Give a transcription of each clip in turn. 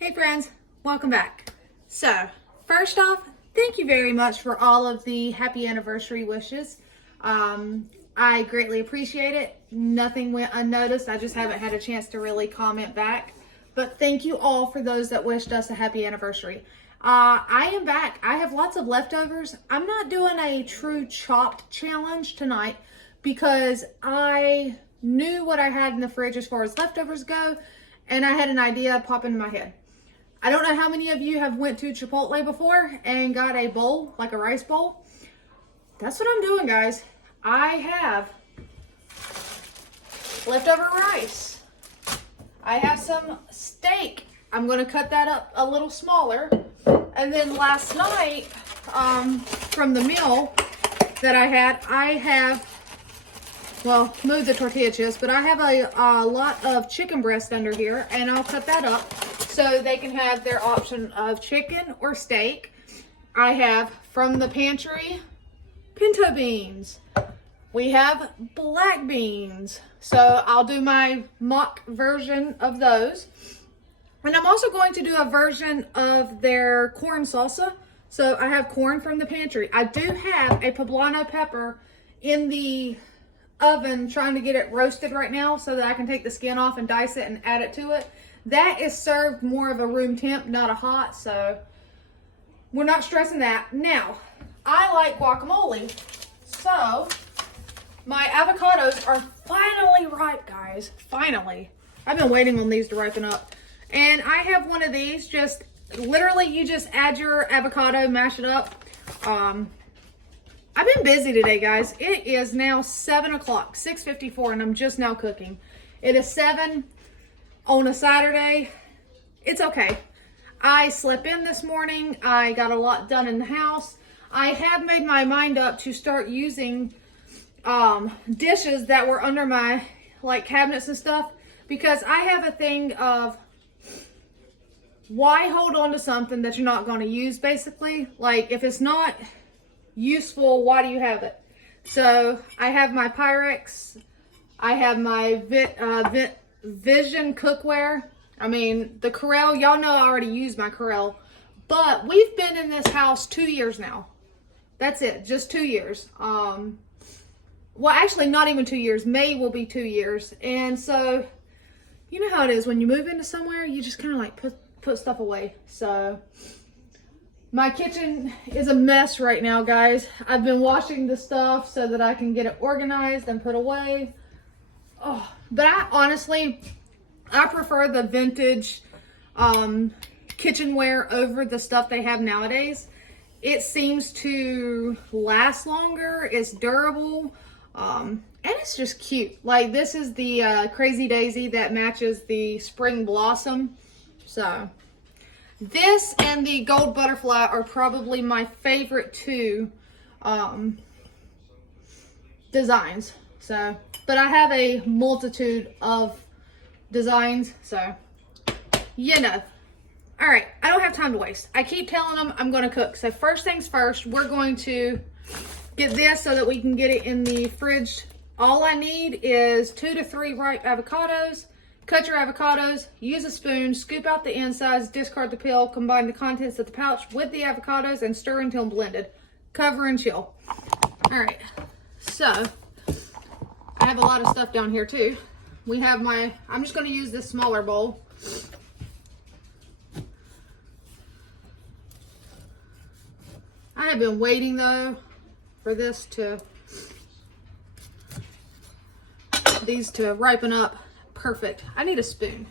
Hey friends, welcome back. So, first off, thank you very much for all of the happy anniversary wishes. I greatly appreciate it. Nothing went unnoticed. I just haven't had a chance to really comment back. But thank you all for those that wished us a happy anniversary. I am back. I have lots of leftovers. I'm not doing a true chopped challenge tonight because I knew what I had in the fridge as far as leftovers go, and I had an idea pop into my head. I don't know how many of you have went to Chipotle before and got a bowl, like a rice bowl. That's what I'm doing, guys. I have leftover rice. I have some steak. I'm going to cut that up a little smaller. And then last night, from the meal that I have, well, move the tortilla chips, but I have a lot of chicken breast under here, and I'll cut that up so they can have their option of chicken or steak. I have from the pantry pinto beans. We have black beans. So I'll do my mock version of those. And I'm also going to do a version of their corn salsa. So I have corn from the pantry. I do have a poblano pepper in the oven trying to get it roasted right now so that I can take the skin off and dice it and add it to it. That is served more of a room temp, not a hot, so we're not stressing that. Now, I like guacamole, so my avocados are finally ripe, guys. Finally. I've been waiting on these to ripen up. And I have one of these, just literally you just add your avocado, mash it up. I've been busy today, guys. It is now 7 o'clock, 6:54, and I'm just now cooking. It is 7 on a Saturday. It's okay. I slept in this morning. I got a lot done in the house. I have made my mind up to start using dishes that were under my cabinets and stuff, because I have a thing of why hold on to something that you're not going to use, basically. Like, if it's not useful, why do you have it? So I have my Pyrex. I have my Vision cookware. I mean, the Corel, y'all know I already used my Corel, but we've been in this house 2 years now. That's it, just 2 years. Well, actually not even 2 years. May will be 2 years. And so, you know how it is when you move into somewhere, you just kind of like put stuff away. So my kitchen is a mess right now, guys. I've been washing the stuff so that I can get it organized and put away. Oh, but I prefer the vintage kitchenware over the stuff they have nowadays. It seems to last longer. It's durable. And it's just cute. Like, this is the Crazy Daisy that matches the Spring Blossom. So this and the Gold Butterfly are probably my favorite two designs. So, but I have a multitude of designs, so you know. All right, I don't have time to waste. I keep telling them I'm going to cook. So first things first, we're going to get this so that we can get it in the fridge. All I need is 2 to 3 ripe avocados. Cut your avocados, use a spoon, scoop out the insides, discard the peel, combine the contents of the pouch with the avocados, and stir until blended. Cover and chill. All right, so I have a lot of stuff down here too. We have I'm just going to use this smaller bowl. I have been waiting though for these to ripen up. Perfect. I need a spoon.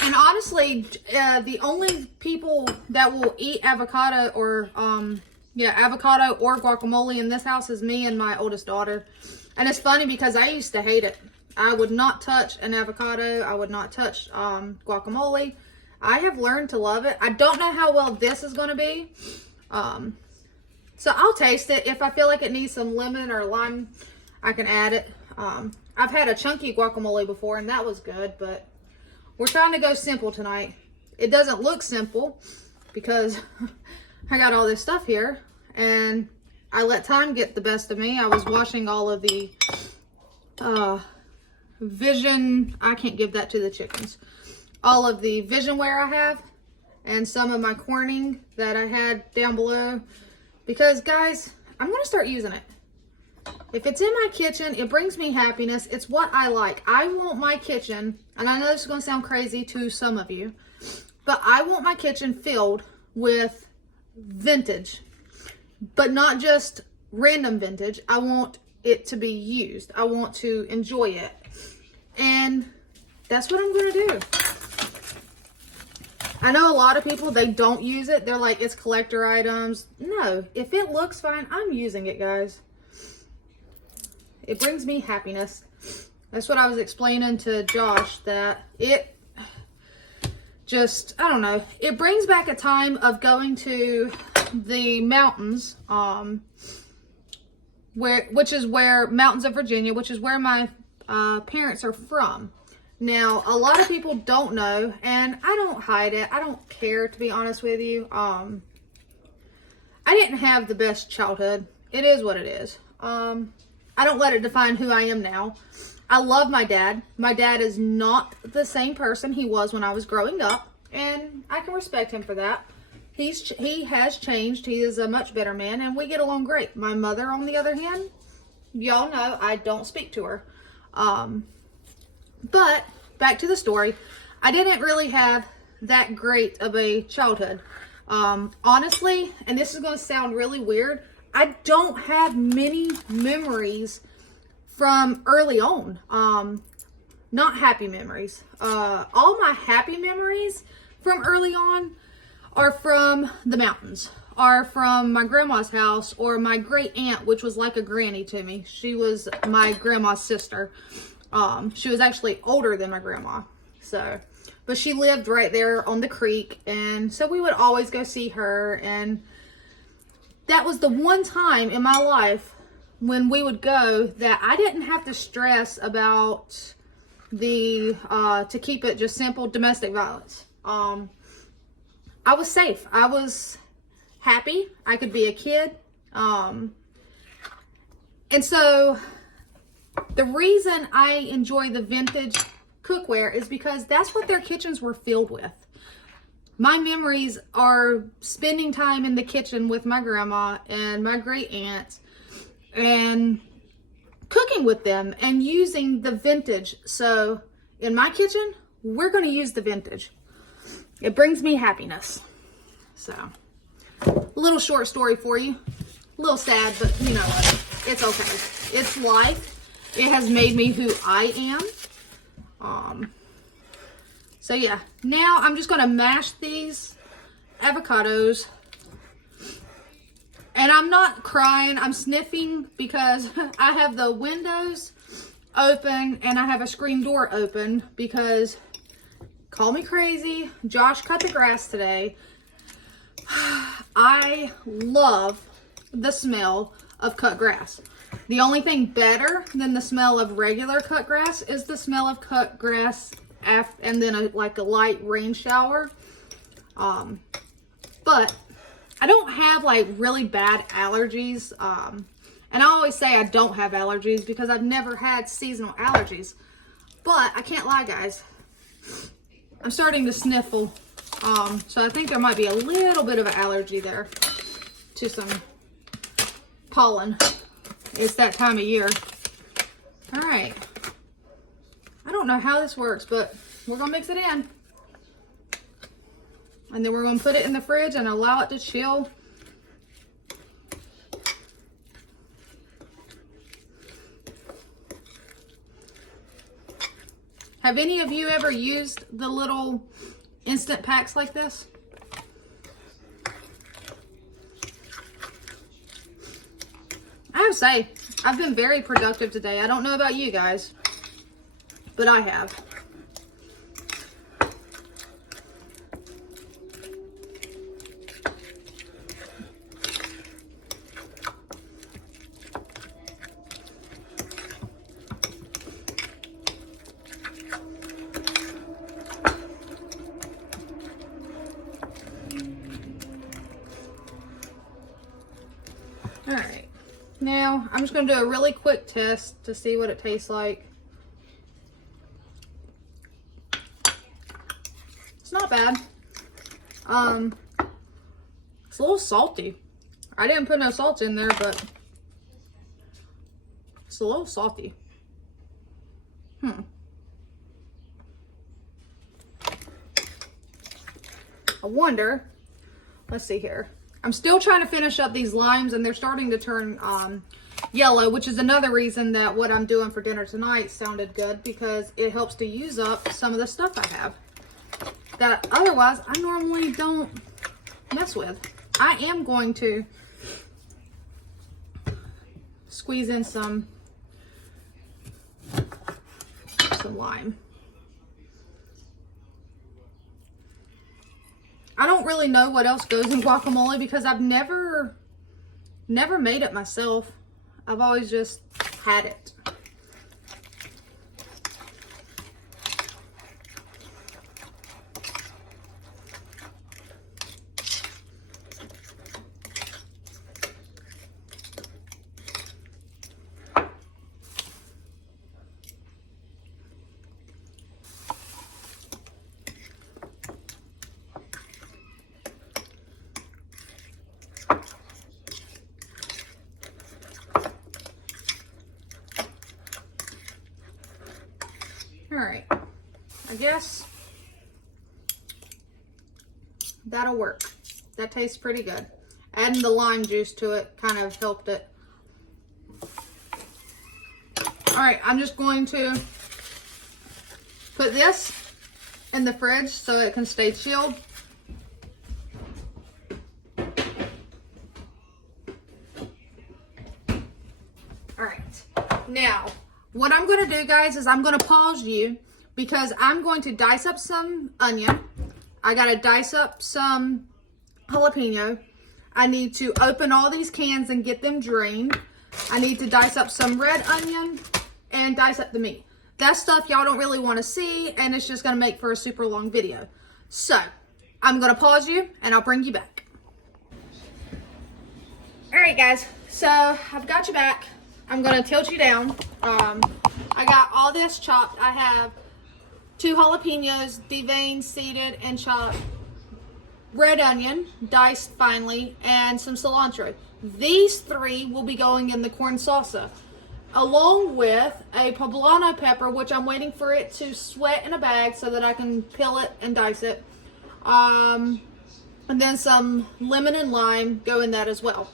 And honestly, the only people that will eat avocado or avocado or guacamole in this house is me and my oldest daughter. And it's funny because I used to hate it. I would not touch an avocado. I would not touch guacamole. I have learned to love it. I don't know how well this is going to be. So I'll taste it. If I feel like it needs some lemon or lime, I can add it. I've had a chunky guacamole before and that was good, but we're trying to go simple tonight. It doesn't look simple because I got all this stuff here and I let time get the best of me. I was washing all of the Vision, I can't give that to the chickens. All of the Visionware I have, and some of my Corning that I had down below. Because guys, I'm gonna start using it. If it's in my kitchen, it brings me happiness. It's what I like. I want my kitchen, and I know this is gonna sound crazy to some of you, but I want my kitchen filled with vintage, but not just random vintage. I want it to be used. I want to enjoy it. And that's what I'm gonna do. I know a lot of people, they don't use it. They're like, it's collector items. No, if it looks fine, I'm using it, guys. It brings me happiness. That's what I was explaining to Josh, that it just, I don't know, it brings back a time of going to the mountains, which is where, mountains of Virginia, which is where my parents are from. Now, a lot of people don't know, and I don't hide it. I don't care, to be honest with you. I didn't have the best childhood. It is what it is. I don't let it define who I am now. I love my dad. My dad is not the same person he was when I was growing up, and I can respect him for that. He has changed. He is a much better man, and we get along great. My mother, on the other hand, y'all know I don't speak to her. But back to the story. I didn't really have that great of a childhood. Honestly, and this is going to sound really weird, I don't have many memories from early on. Not happy memories. All my happy memories from early on are from the mountains, are from my grandma's house, or my great aunt, which was like a granny to me. She was my grandma's sister. She was actually older than my grandma. So, but she lived right there on the creek, and so we would always go see her. And that was the one time in my life when we would go that I didn't have to stress about the, to keep it just simple, domestic violence. I was safe. I was happy. I could be a kid. And so the reason I enjoy the vintage cookware is because that's what their kitchens were filled with. My memories are spending time in the kitchen with my grandma and my great aunt and cooking with them and using the vintage. So in my kitchen, we're going to use the vintage. It brings me happiness. So, a little short story for you. A little sad, but you know what? It's okay. It's life. It has made me who I am. So yeah, now I'm just going to mash these avocados. And I'm not crying, I'm sniffing because I have the windows open and I have a screen door open because, call me crazy, Josh cut the grass today. I love the smell of cut grass. The only thing better than the smell of regular cut grass is the smell of cut grass and then like a light rain shower. But I don't have like really bad allergies. And I always say I don't have allergies because I've never had seasonal allergies. But I can't lie, guys. I'm starting to sniffle. So I think there might be a little bit of an allergy there to some pollen. It's that time of year. All right. I don't know how this works, but we're gonna mix it in. And then we're gonna put it in the fridge and allow it to chill. Have any of you ever used the little instant packs like this? I have to say, I've been very productive today. I don't know about you guys, but I have. All right, now I'm just gonna do a really quick test to see what it tastes like. It's not bad. It's a little salty. I didn't put no salt in there, but it's a little salty. I wonder, let's see here. I'm still trying to finish up these limes, and they're starting to turn yellow, which is another reason that what I'm doing for dinner tonight sounded good, because it helps to use up some of the stuff I have that otherwise I normally don't mess with. I am going to squeeze in some lime. I don't really know what else goes in guacamole because I've never made it myself. I've always just had it. All right, I guess that'll work. That tastes pretty good. Adding the lime juice to it kind of helped it. All right, I'm just going to put this in the fridge so it can stay chilled. All right, now what I'm going to do, guys, is I'm going to pause you because I'm going to dice up some onion. I got to dice up some jalapeno. I need to open all these cans and get them drained. I need to dice up some red onion and dice up the meat. That stuff y'all don't really want to see, and it's just going to make for a super long video. So I'm going to pause you and I'll bring you back. All right, guys, so I've got you back. I'm going to tilt you down. I got all this chopped. I have 2 jalapenos, deveined, seeded, and chopped. Red onion, diced finely, and some cilantro. These 3 will be going in the corn salsa, along with a poblano pepper, which I'm waiting for it to sweat in a bag so that I can peel it and dice it. And then some lemon and lime go in that as well.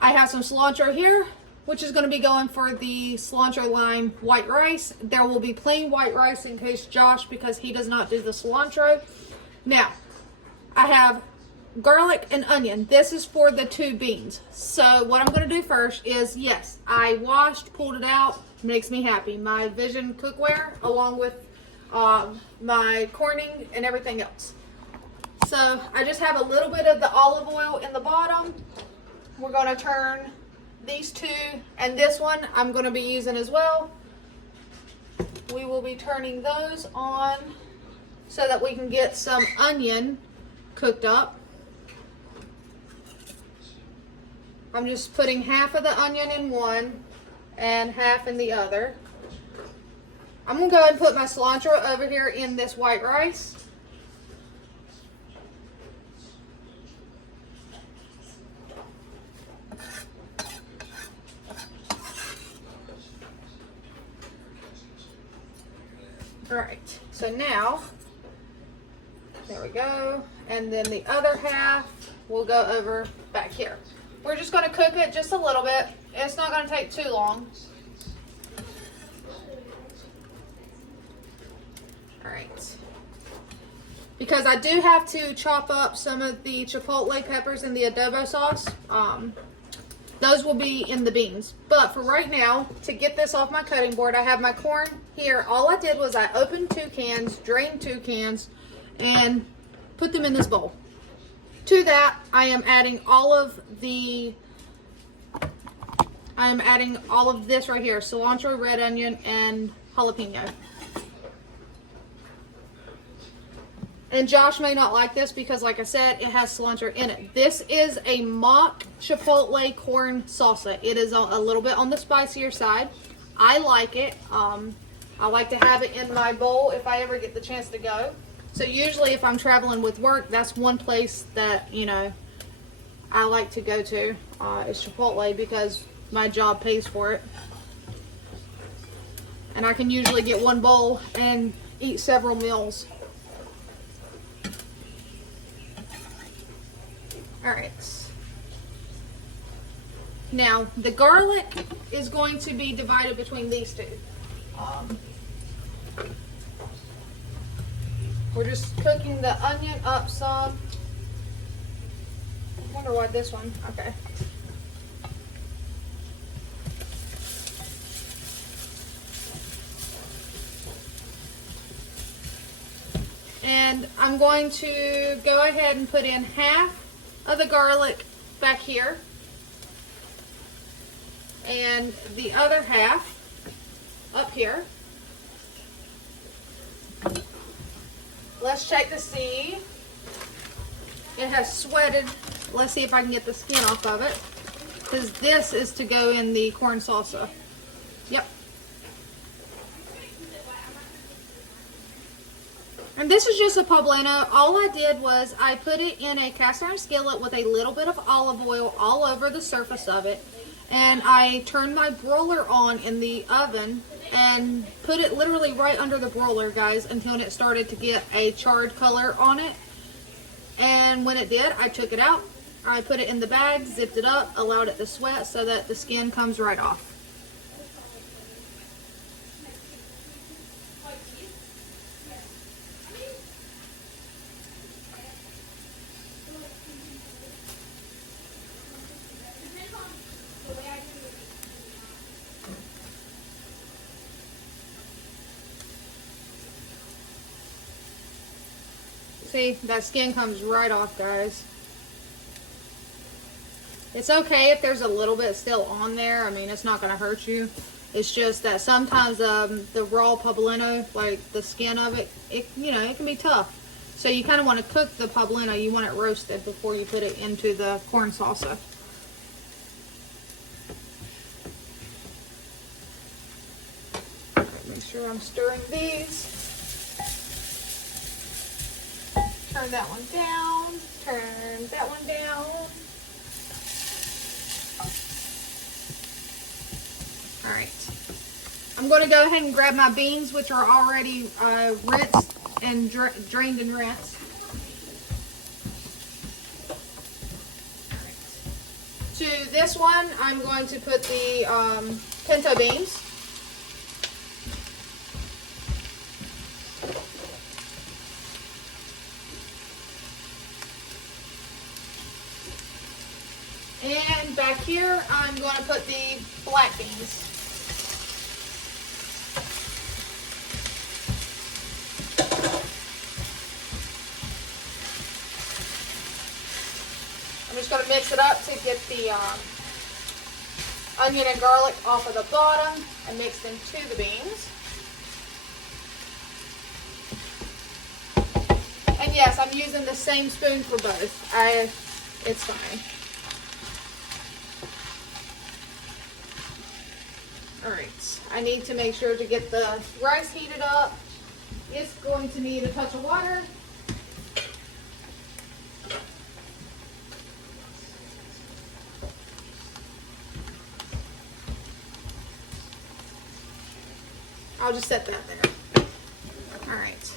I have some cilantro here, which is going to be going for the cilantro lime white rice. There will be plain white rice in case Josh, because he does not do the cilantro. Now, I have garlic and onion. This is for the 2 beans. So what I'm going to do first is, yes, I washed, pulled it out. Makes me happy. My Vision cookware, along with my corning and everything else. So I just have a little bit of the olive oil in the bottom. We're going to turn these 2, and this one I'm going to be using as well. We will be turning those on so that we can get some onion cooked up. I'm just putting half of the onion in one and half in the other. I'm going to go ahead and put my cilantro over here in this white rice. All right, so now, there we go. And then the other half will go over back here. We're just going to cook it just a little bit. It's not going to take too long. All right. Because I do have to chop up some of the chipotle peppers in the adobo sauce. Those will be in the beans. But for right now, to get this off my cutting board, I have my corn here. All I did was I opened 2 cans, drained 2 cans, and put them in this bowl. To that, I am adding all of this right here, cilantro, red onion, and jalapeno. And Josh may not like this because, like I said, it has cilantro in it. This is a mock chipotle corn salsa. It is a little bit on the spicier side. I like it. I like to have it in my bowl if I ever get the chance to go. So usually if I'm traveling with work, that's one place that, you know, I like to go to is Chipotle because my job pays for it. And I can usually get one bowl and eat several meals. Alright. Now, the garlic is going to be divided between these two. We're just cooking the onion up some. I wonder why this one, okay. And I'm going to go ahead and put in half of the garlic back here. And the other half up here. Let's check to see. It has sweated. Let's see if I can get the skin off of it. Because this is to go in the corn salsa. Yep. And this is just a poblano. All I did was I put it in a cast iron skillet with a little bit of olive oil all over the surface of it. And I turned my broiler on in the oven and put it literally right under the broiler, guys, until it started to get a charred color on it. And when it did, I took it out. I put it in the bag, zipped it up, allowed it to sweat so that the skin comes right off. See, that skin comes right off, guys. It's okay if there's a little bit still on there. I mean, it's not going to hurt you. It's just that sometimes the raw poblano, like the skin of it, you know, it can be tough. So you kind of want to cook the poblano. You want it roasted before you put it into the corn salsa. Right, make sure I'm stirring these. Turn that one down, turn that one down. All right, I'm going to go ahead and grab my beans, which are already rinsed and drained and rinsed. All right. To this one, I'm going to put the pinto beans. And back here, I'm going to put the black beans. I'm just going to mix it up to get the onion and garlic off of the bottom and mixed into the beans. And yes, I'm using the same spoon for both. It's fine. Alright, I need to make sure to get the rice heated up. It's going to need a touch of water. I'll just set that there. Alright.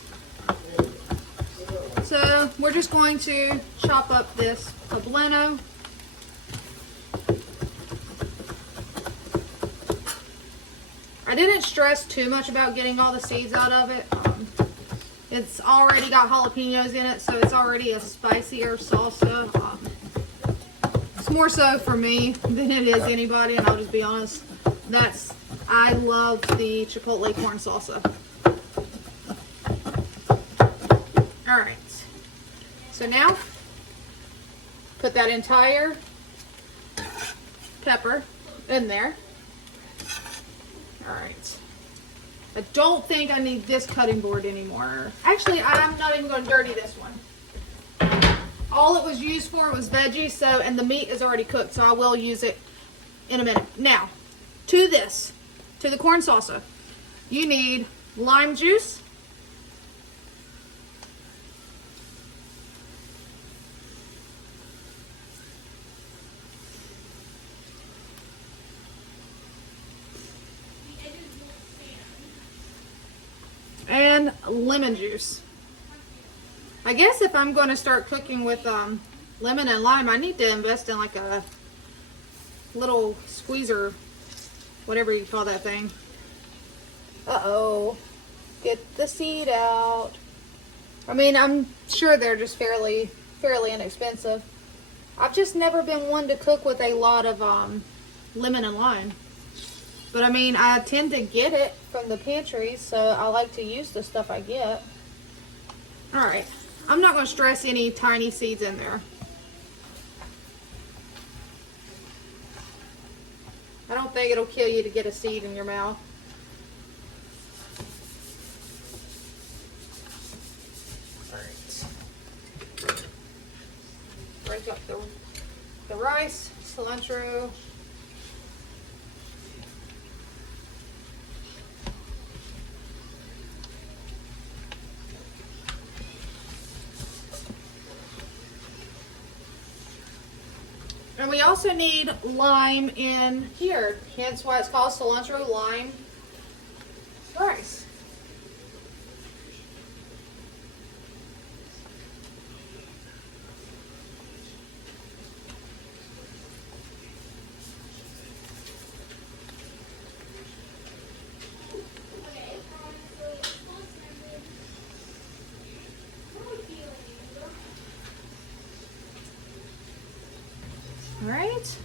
So, we're just going to chop up this poblano. I didn't stress too much about getting all the seeds out of it. It's already got jalapenos in it, so it's already a spicier salsa. It's more so for me than it is anybody, and I'll just be honest. I love the chipotle corn salsa. Alright. So now, put that entire pepper in there. Alright. I don't think I need this cutting board anymore. Actually, I'm not even going to dirty this one. All it was used for was veggies, so, and the meat is already cooked, so I will use it in a minute. Now, to the corn salsa, you need lime juice, and lemon juice. I guess if I'm going to start cooking with lemon and lime, I need to invest in like a little squeezer, whatever you call that thing. Uh-oh. Get the seed out. I mean, I'm sure they're just fairly inexpensive. I've just never been one to cook with a lot of lemon and lime. But I mean, I tend to get it from the pantry, so I like to use the stuff I get. Alright, I'm not going to stress any tiny seeds in there. I don't think it'll kill you to get a seed in your mouth. Alright. Break up the rice, cilantro. And we also need lime in here, hence why it's called cilantro lime rice. All right.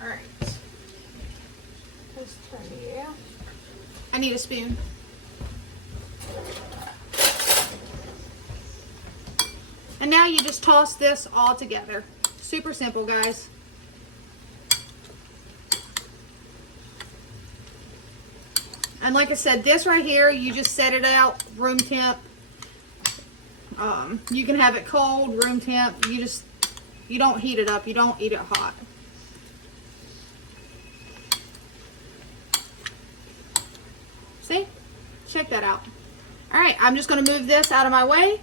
All right. Let's turn it out. I need a spoon. And now you just toss this all together. Super simple, guys. And like I said, this right here, you just set it out room temp. You can have it cold, room temp. You don't heat it up. You don't eat it hot. See? Check that out. All right, I'm just going to move this out of my way.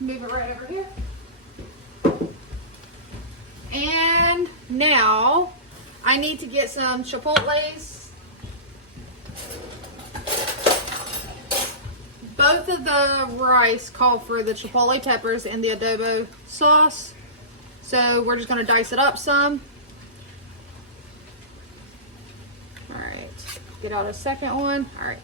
Move it right over here. And now I need to get some chipotles. Both of the rice call for the chipotle peppers and the adobo sauce. So we're just going to dice it up some. All right. Get out a second one. All right.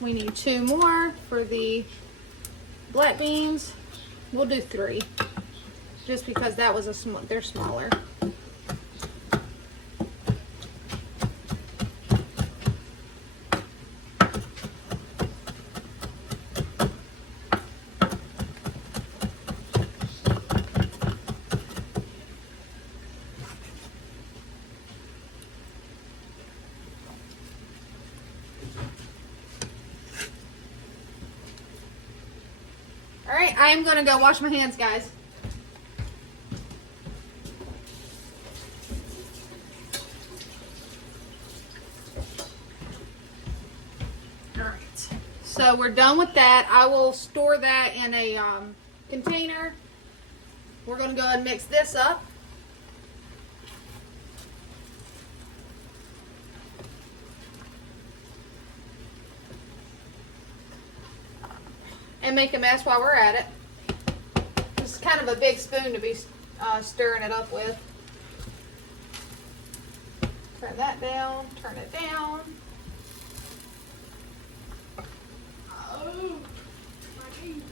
We need 2 more for the black beans. We'll do 3, just because that was they're smaller. Alright, I am going to go wash my hands, guys. Alright, so we're done with that. I will store that in a container. We're going to go ahead and mix this up. and make a mess while we're at it. This is kind of a big spoon to be stirring it up with. Turn that down, turn it down. Oh, my knee.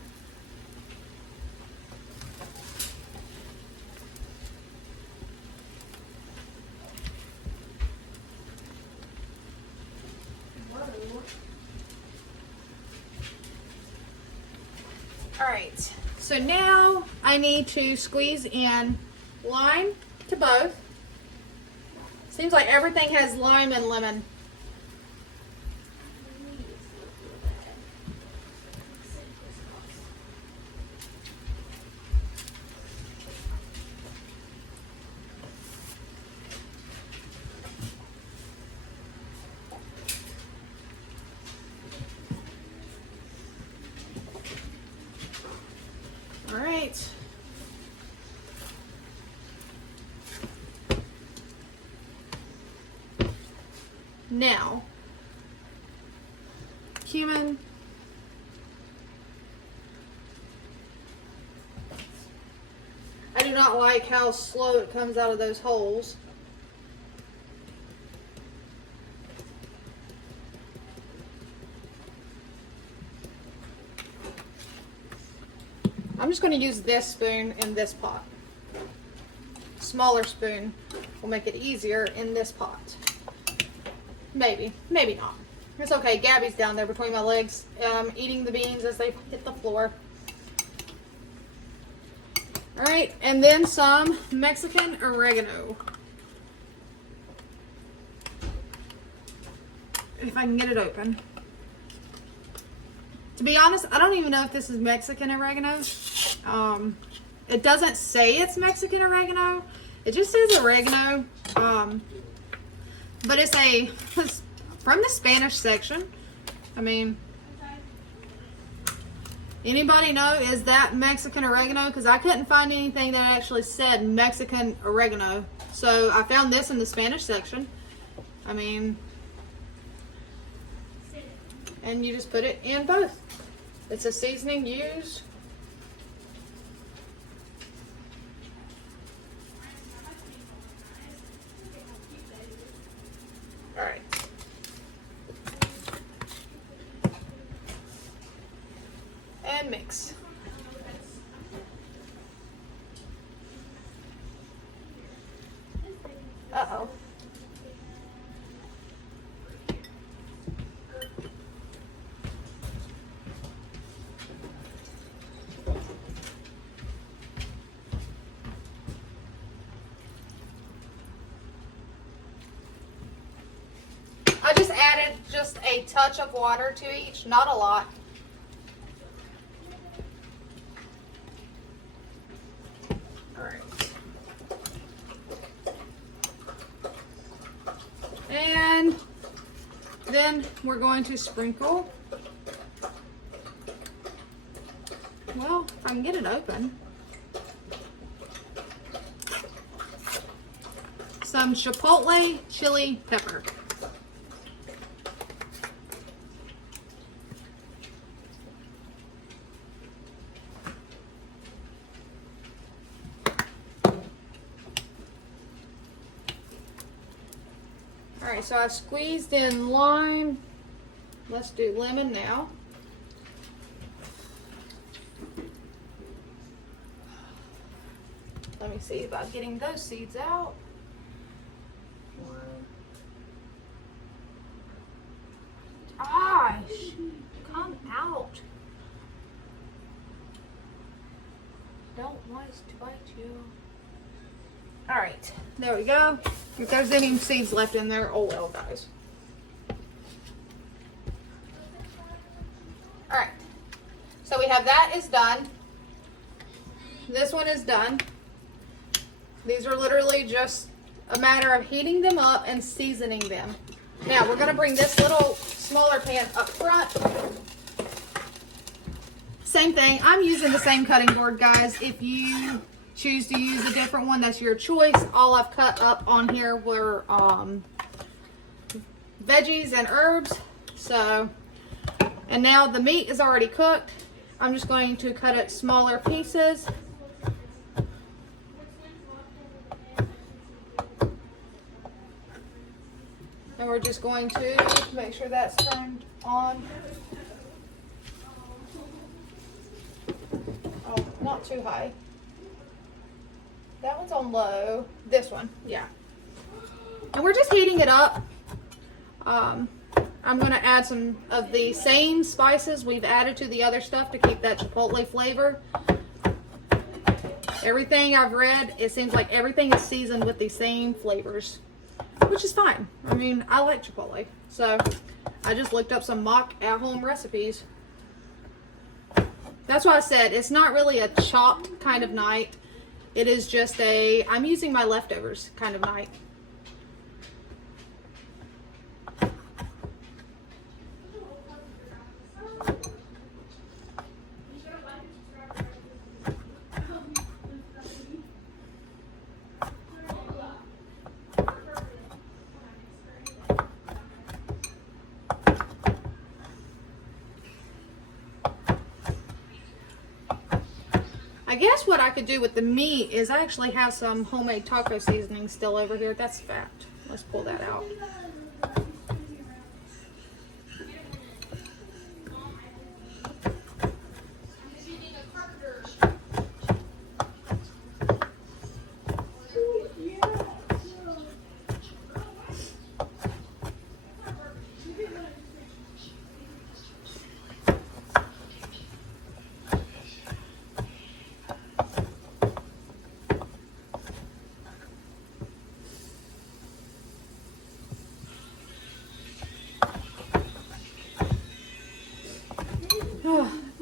All right, so now I need to squeeze in lime to both. Seems like everything has lime and lemon. All right. Now, cumin, I do not like how slow it comes out of those holes. I'm just going to use this spoon in this pot. Smaller spoon will make it easier in this pot. Maybe, maybe not. It's okay. Gabby's down there between my legs, eating the beans as they hit the floor. All right, and then some Mexican oregano. If I can get it open. To be honest, I don't even know if this is Mexican oregano. It doesn't say it's Mexican oregano. It just says oregano. But it's from the Spanish section. I mean, anybody know, is that Mexican oregano? Because I couldn't find anything that actually said Mexican oregano. So I found this in the Spanish section. I mean, and you just put it in both. It's a seasoning used. All right. And mix. Uh-oh. I just added just a touch of water to each, not a lot. All right. And then we're going to sprinkle, well, if I can get it open, some chipotle chili pepper. All right, so I've squeezed in lime. Let's do lemon now. Let me see about getting those seeds out. Gosh, come out. Don't want us to bite you. All right, there we go. If there's any seeds left in there, oh well, guys. All right, so we have that is done. This one is done. These are literally just a matter of heating them up and seasoning them. Now we're gonna bring this little smaller pan up front. Same thing, I'm using the same cutting board, guys. If you choose to use a different one, that's your choice. All I've cut up on here were veggies and herbs. So, and now the meat is already cooked. I'm just going to cut it smaller pieces. And we're just going to make sure that's turned on. Oh, not too high. That one's on low. This one, yeah. And we're just heating it up. I'm going to add some of the same spices we've added to the other stuff to keep that chipotle flavor. Everything I've read, it seems like everything is seasoned with the same flavors, which is fine. I mean, I like chipotle. So I just looked up some mock at-home recipes. That's why I said it's not really a chopped kind of night. It is just a, I'm using my leftovers kind of night. I guess what I could do with the meat is I actually have some homemade taco seasoning still over here. That's fact. Let's pull that out.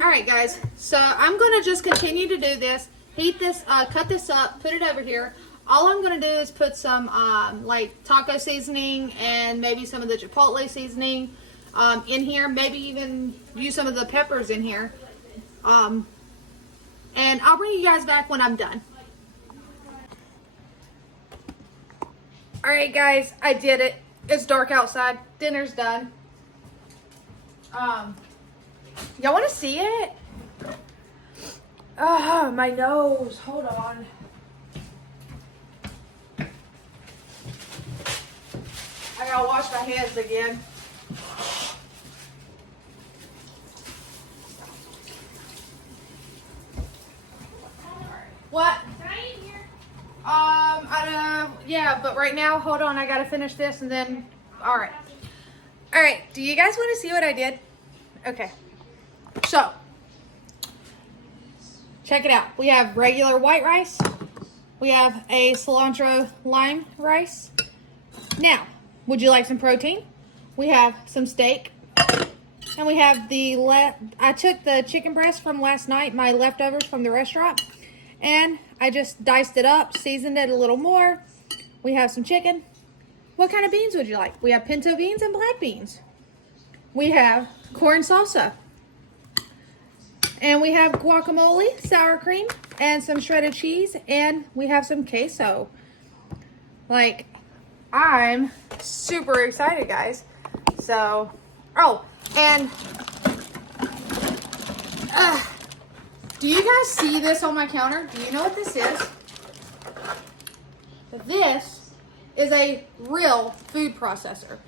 Alright guys, so I'm going to just continue to do this, heat this, cut this up, put it over here. All I'm going to do is put some like taco seasoning and maybe some of the chipotle seasoning in here, maybe even use some of the peppers in here. And I'll bring you guys back when I'm done. Alright guys, I did it. It's dark outside. Dinner's done. Y'all want to see it? Oh, my nose. Hold on. I gotta wash my hands again. What? Can I eat here? Yeah, but right now, hold on. I gotta finish this and then, all right. All right, do you guys want to see what I did? Okay. So, check it out. We have regular white rice. We have a cilantro lime rice. Now, would you like some protein? We have some steak. And we have I took the chicken breast from last night, my leftovers from the restaurant. And I just diced it up, seasoned it a little more. We have some chicken. What kind of beans would you like? We have pinto beans and black beans. We have corn salsa. And we have guacamole, sour cream, and some shredded cheese, and we have some queso. Like, I'm super excited, guys. So, oh, and do you guys see this on my counter? Do you know what this is? This is a real food processor.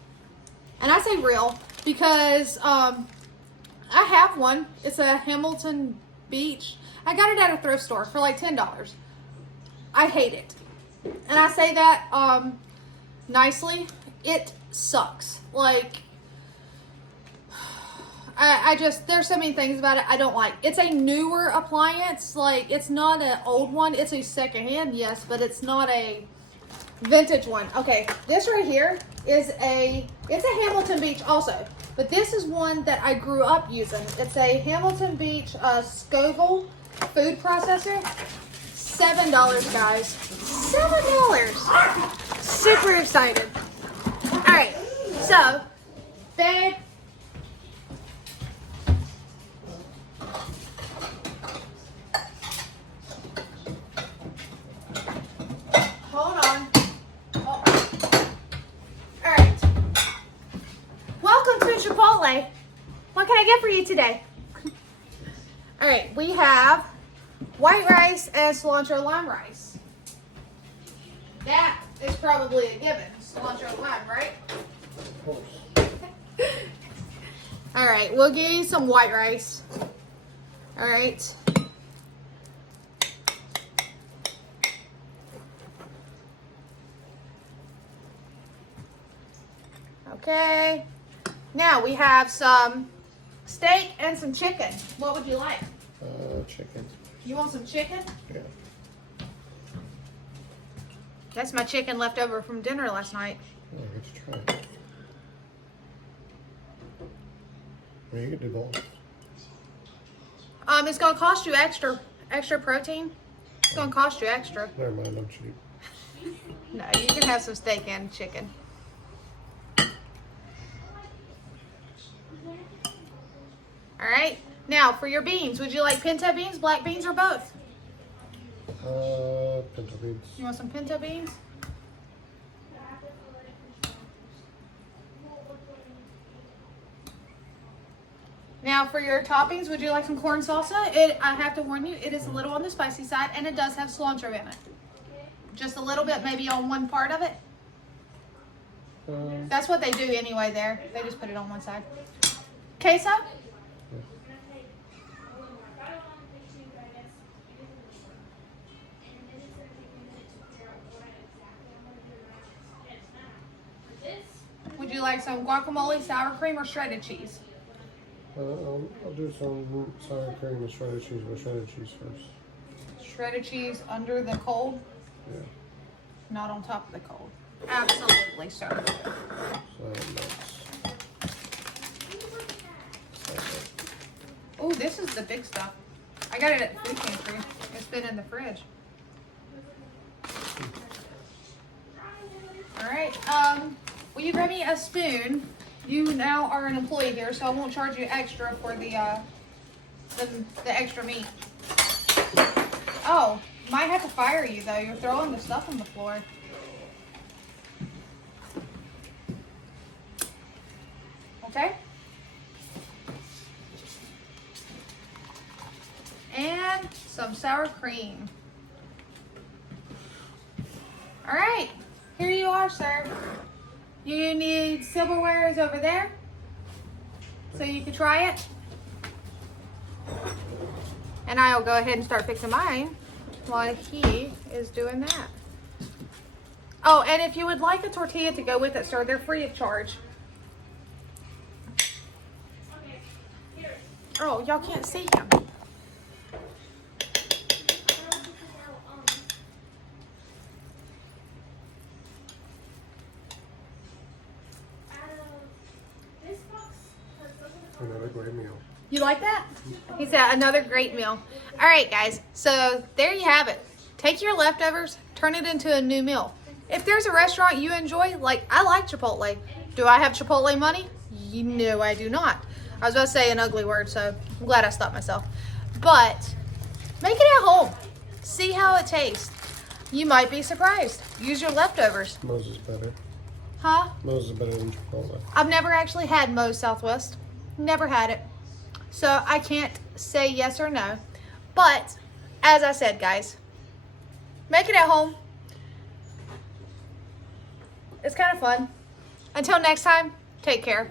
And I say real because I have one. It's a Hamilton Beach. I got it at a thrift store for like $10. I hate it. And I say that nicely. It sucks. Like, I just, there's so many things about it I don't like. It's a newer appliance. Like, it's not an old one. It's a secondhand, yes, but it's not a vintage one. Okay, this right here is it's a Hamilton Beach also. But this is one that I grew up using. It's a Hamilton Beach Scoville food processor. $7, guys. $7. Super excited. All right, so, babe. Hold on. Oh. All right. Welcome to Chipotle. What can I get for you today? All right, we have white rice and cilantro lime rice. That is probably a given, cilantro lime, right? Of course. All right, we'll give you some white rice. All right. Okay. Now we have some steak and some chicken. What would you like? Chicken. You want some chicken? Yeah. That's my chicken left over from dinner last night. Oh, I get to try it. Well, you could do both. It's gonna cost you extra protein. It's gonna cost you extra. Never mind, I'm cheap. No, you can have some steak and chicken. All right. Now for your beans, would you like pinto beans, black beans, or both? Pinto beans. You want some pinto beans? Now for your toppings, would you like some corn salsa? I have to warn you, it is a little on the spicy side, and it does have cilantro in it. Just a little bit, maybe on one part of it. That's what they do anyway there. They just put it on one side. Queso? Would you like some guacamole, sour cream, or shredded cheese? I'll do some sour cream and shredded cheese, but shredded cheese first. Shredded cheese under the cold, Yeah. not on top of the cold. Absolutely, sir. So that's. Oh, this is the big stuff. I got it at the food pantry. It's been in the fridge. All right. Will you grab me a spoon? You now are an employee here, so I won't charge you extra for the extra meat. Oh, might have to fire you though. You're throwing the stuff on the floor. Okay. And some sour cream. All right, here you are, sir. You need silverware is over there, so you can try it. And I'll go ahead and start fixing mine while he is doing that. Oh, and if you would like a tortilla to go with it, sir, they're free of charge. Oh, y'all can't see him. Another great meal. You like that? He said another great meal. All right, guys. So there you have it. Take your leftovers, turn it into a new meal. If there's a restaurant you enjoy, like I like Chipotle. Do I have Chipotle money? No, I do not. I was about to say an ugly word, so I'm glad I stopped myself. But make it at home. See how it tastes. You might be surprised. Use your leftovers. Moe's is better. Huh? Moe's is better than Chipotle. I've never actually had Moe's Southwest. Never had it. So I can't say yes or no. But as I said, guys, make it at home. It's kind of fun. Until next time, take care.